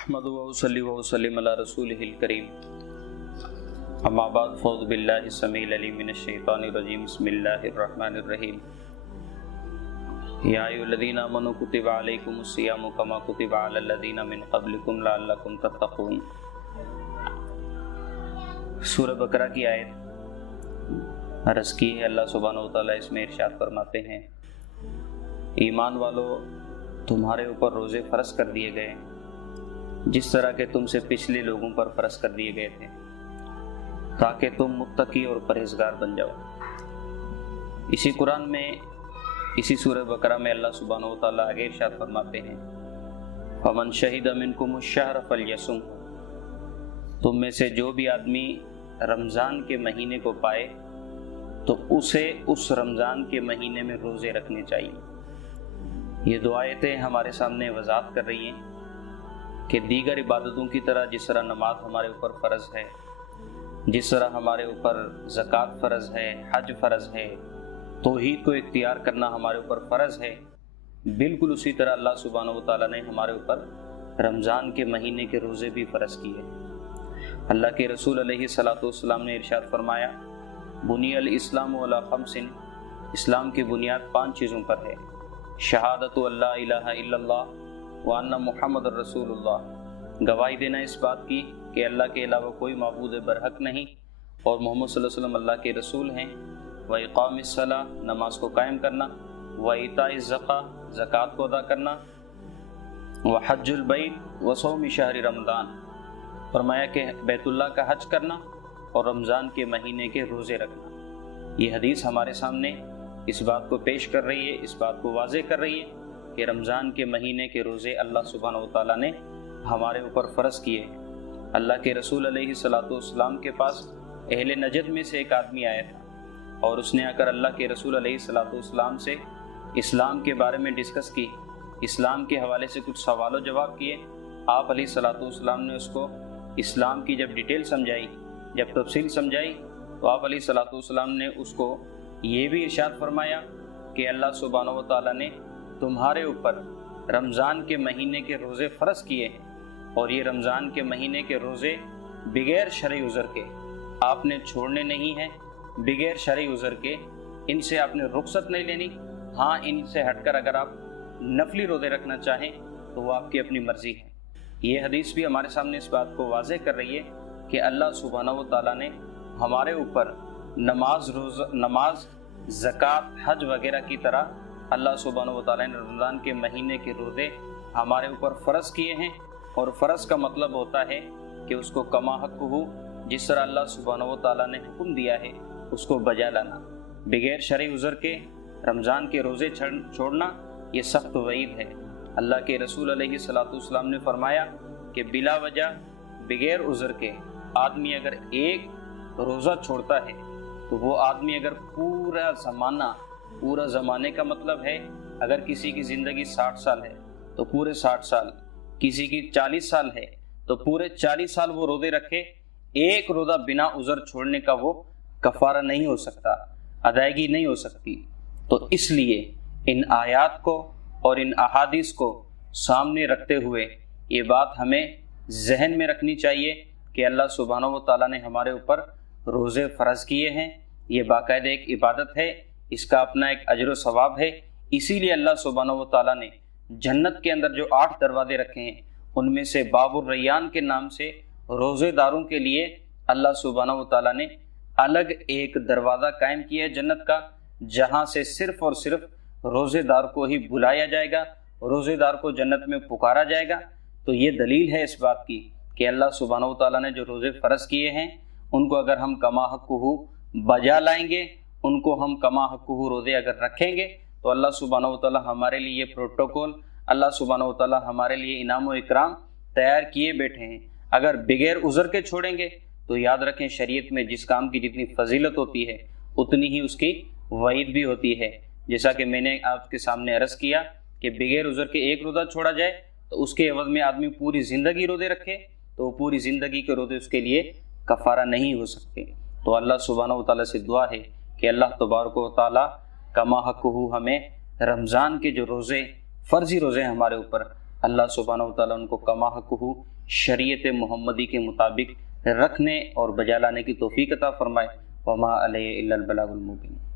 अहमदु व उसल्ली व उसल्लिम अला रसूलिहिल करीम। अम्मा बाद फ़ौज़ु बिल्लाहि समीइल अलीम मिनश शैतानिर रजीम। बिस्मिल्लाहिर रहमानिर रहीम। या अय्युहल्लज़ीना आमनू कुतिबा अलैकुमुस सियामु कमा कुतिबा अलल लज़ीना मिन क़ब्लिकुम लअल्लकुम तत्तक़ून। सूरह बकरा की आयत अर्ज़ की है। अल्लाह सुब्हानहु व तआला इसमें इरशाद फरमाते हैं, ईमान वालों, तुम्हारे ऊपर रोज़े फ़र्ज़ कर दिए गए जिस तरह के तुमसे पिछले लोगों पर फ़र्ज़ कर दिए गए थे, ताकि तुम मुत्तकी और परहेज़गार बन जाओ। इसी कुरान में, इसी सूरह बकरा में अल्लाह सुब्हानहु व तआला आगे इरशाद फरमाते हैं, फमन शहिद मिनकुमुश शहर फलयसुम। तुम में से जो भी आदमी रमज़ान के महीने को पाए तो उसे उस रमज़ान के महीने में रोज़े रखने चाहिए। ये दो आयतें हमारे सामने वज़ाहत कर रही हैं कि दीगर इबादतों की तरह जिस तरह नमाज हमारे ऊपर फ़र्ज़ है, जिस तरह हमारे ऊपर ज़कात फ़र्ज़ है, हज फ़र्ज़ है, तौहीद को इख्तियार करना हमारे ऊपर फ़र्ज़ है, बिल्कुल उसी तरह अल्लाह सुब्हानहु व तआला ने हमारे ऊपर रमज़ान के महीने के रोज़े भी फ़र्ज़ किए। अल्लाह के रसूल अलैहिस्सलातु वस्सलाम ने इरशाद फरमाया, बुनियल इस्लाम अला खम्सिन। इस्लाम की बुनियाद 5 चीज़ों पर है। शहादतु अल्ला इलाहा इल्लल्लाह व अन्ना मुहम्मदुर रसूलुल्लाह। गवाही देना इस बात की कि अल्लाह के अलावा कोई माबूद बरहक नहीं और मोहम्मद सल्लल्लाहु अलैहि वसल्लम अल्लाह के रसूल हैं। व इक़ामिस सलाह, नमाज को कायम करना। व इताइज़ ज़का, ज़कात को अदा करना। व हज्जुल बैत व सौमी शहरी रमज़ान। फरमाया कि बैतुल्लाह का हज करना और रमज़ान के महीने के रोज़े रखना। ये हदीस हमारे सामने इस बात को पेश कर रही है, इस बात को वाज़े कर रही है कि रमज़ान के महीने के रोज़े अल्लाह सुब्हानहु व तआला ने हमारे ऊपर फ़र्ज़ किए। अल्लाह के रसूल अलैहिस्सलातु वस्सलाम के पास अहले नजद में से एक आदमी आया था और उसने आकर अल्लाह के रसूल अलैहिस्सलातु वस्सलाम से इस्लाम के बारे में डिस्कस की, इस्लाम के हवाले से कुछ सवाल व जवाब किए। आप अलैहिस्सलातु वस्सलाम ने उसको इस्लाम की जब डिटेल समझाई, जब तफसील समझाई, तो आप अलैहिस्सलातु वस्सलाम ने उसको ये भी इरशाद फरमाया कि अल्लाह सुब्हानहु व तआला ने तुम्हारे ऊपर रमज़ान के महीने के रोज़े फ़र्ज़ किए हैं और ये रमज़ान के महीने के रोज़े बगैर शरई उज़र के आपने छोड़ने नहीं हैं, बगैर शरई उज़र के इनसे आपने रुख़्सत नहीं लेनी। हाँ, इनसे हटकर अगर आप नफली रोज़े रखना चाहें तो वो आपकी अपनी मर्ज़ी है। ये हदीस भी हमारे सामने इस बात को वाज़े कर रही है कि अल्लाह सुब्हानहु व तआला ने हमारे ऊपर नमाज, ज़कात, हज वगैरह की तरह अल्लाह सुब्हानहु व तआला ने रमज़ान के महीने के रोज़े हमारे ऊपर फ़र्ज़ किए हैं। और फ़र्ज़ का मतलब होता है कि उसको कमा हक़्क़ुहु, जिस तरह अल्लाह सुब्हानहु व तआला ने हुक्म दिया है उसको बजा लाना। बगैर शरई उज़र के रमज़ान के रोज़े छोड़ना ये सख्त वईद है। अल्लाह के रसूल अलैहिस्सलातु वस्सलाम ने फरमाया कि बिला वजह बगैर उज़र के आदमी अगर एक रोज़ा छोड़ता है तो वो आदमी अगर पूरा ज़माने का मतलब है, अगर किसी की ज़िंदगी 60 साल है तो पूरे 60 साल, किसी की 40 साल है तो पूरे 40 साल वो रोज़े रखे, एक रोज़ा बिना उज़र छोड़ने का वो कफ़ारा नहीं हो सकता, अदायगी नहीं हो सकती। तो इसलिए इन आयात को और इन अहादीस को सामने रखते हुए ये बात हमें जहन में रखनी चाहिए कि अल्लाह सुब्हानहु व तआला ने हमारे ऊपर रोज़े फ़र्ज़ किए हैं। ये बाकायदा एक इबादत है, इसका अपना एक अजर व सवाब है। इसीलिए अल्लाह सुब्हानहु व तआला ने जन्नत के अंदर जो 8 दरवाजे रखे हैं उनमें से बाबुर रैयान के नाम से रोज़ेदारों के लिए अल्लाह सुब्हानहु व तआला ने अलग एक दरवाज़ा कायम किया है जन्नत का, जहाँ से सिर्फ़ और सिर्फ रोज़ेदार को ही बुलाया जाएगा, रोज़ेदार को जन्नत में पुकारा जाएगा। तो ये दलील है इस बात की कि अल्लाह सुब्हानहु व तआला ने जो रोज़े फ़र्ज़ किए हैं उनको अगर हम कमा हक़्क़ुहु बजा लाएंगे, उनको हम कमा हक़्क़ुहु रोज़े अगर रखेंगे तो अल्लाह सुब्हानहु व तआला हमारे लिए ये प्रोटोकॉल, अल्लाह सुब्हानहु व तआला हमारे लिए इनाम व इकराम तैयार किए बैठे हैं। अगर बगैर उज़र के छोड़ेंगे तो याद रखें, शरीयत में जिस काम की जितनी फजीलत होती है उतनी ही उसकी वईद भी होती है। जैसा कि मैंने आपके सामने अर्ज़ किया कि बगैर उज़र के एक रोज़ा छोड़ा जाए तो उसके एवज़ में आदमी पूरी ज़िंदगी रोज़े रखे तो पूरी ज़िंदगी के रोज़े उसके लिए कफ़ारा नहीं हो सकते। तो अल्लाह सुब्हानहु व तआला से दुआ है कि अल्लाह तबारक व तआला कमा हक़्क़ुहु हमें रमज़ान के जो रोज़े फ़र्ज़ी रोज़े हमारे ऊपर اللہ سبحانہ و تعالیٰ ان کو کما حق شریعت محمدی کے مطابق رکھنے اور بجا لانے کی توفیق عطا فرمائے۔ وما علیہ الا البلاغ المبین۔